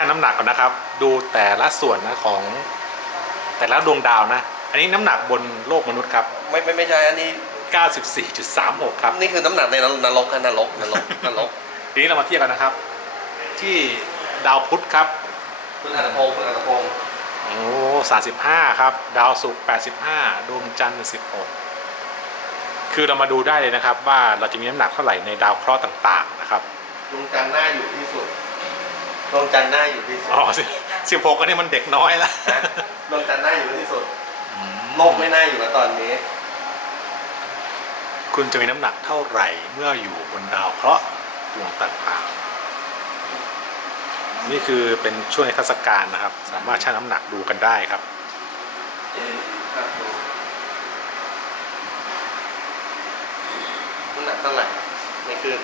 ชั่งน้ำหนักก่อนนะครับ ดูแต่ละส่วนนะของแต่ละดวงดาวนะ อันนี้น้ำหนักบนโลกมนุษย์ครับ ไม่ไม่ไม่ใช่อันนี้ 94.36 ครับ นี่คือน้ำหนักในนรกนะนรกนรกนรกทีนี้เรามาเทียบกันนะครับ ที่ดาวพุธครับคุณอัตพงศ์คุณอัตพงศ์โอ้สามสิบห้าครับ ดาวศุกร์แปดสิบห้าดวงจันทร์สิบหกคือเรามาดูได้เลยนะครับ ว่าเราจะมีน้ำหนักเท่าไหร่ในดาวเคราะห์ต่าง ๆ นะครับ ดวงจันทร์หน้าอยู่ที่สุด ดวงจันทร์หน้าอยู่ที่สุดอ๋อสิบหกอันนี้มันเด็กน้อยละนะดวงจันทร์หน้าอยู่ที่สุดโลกไม่น่าอยู่แล้วตอนนี้ คุณจะมีน้ำหนักเท่าไหร่ เมื่ออยู่บนดาวเคราะห์ดวงต่างๆนี่คือเป็นช่วงนิทรรศการนะครับ สามารถชั่งน้ำหนักดูกันได้ครับ ครับดูน้ำหนักเท่าไหร่ไม่ขึ้น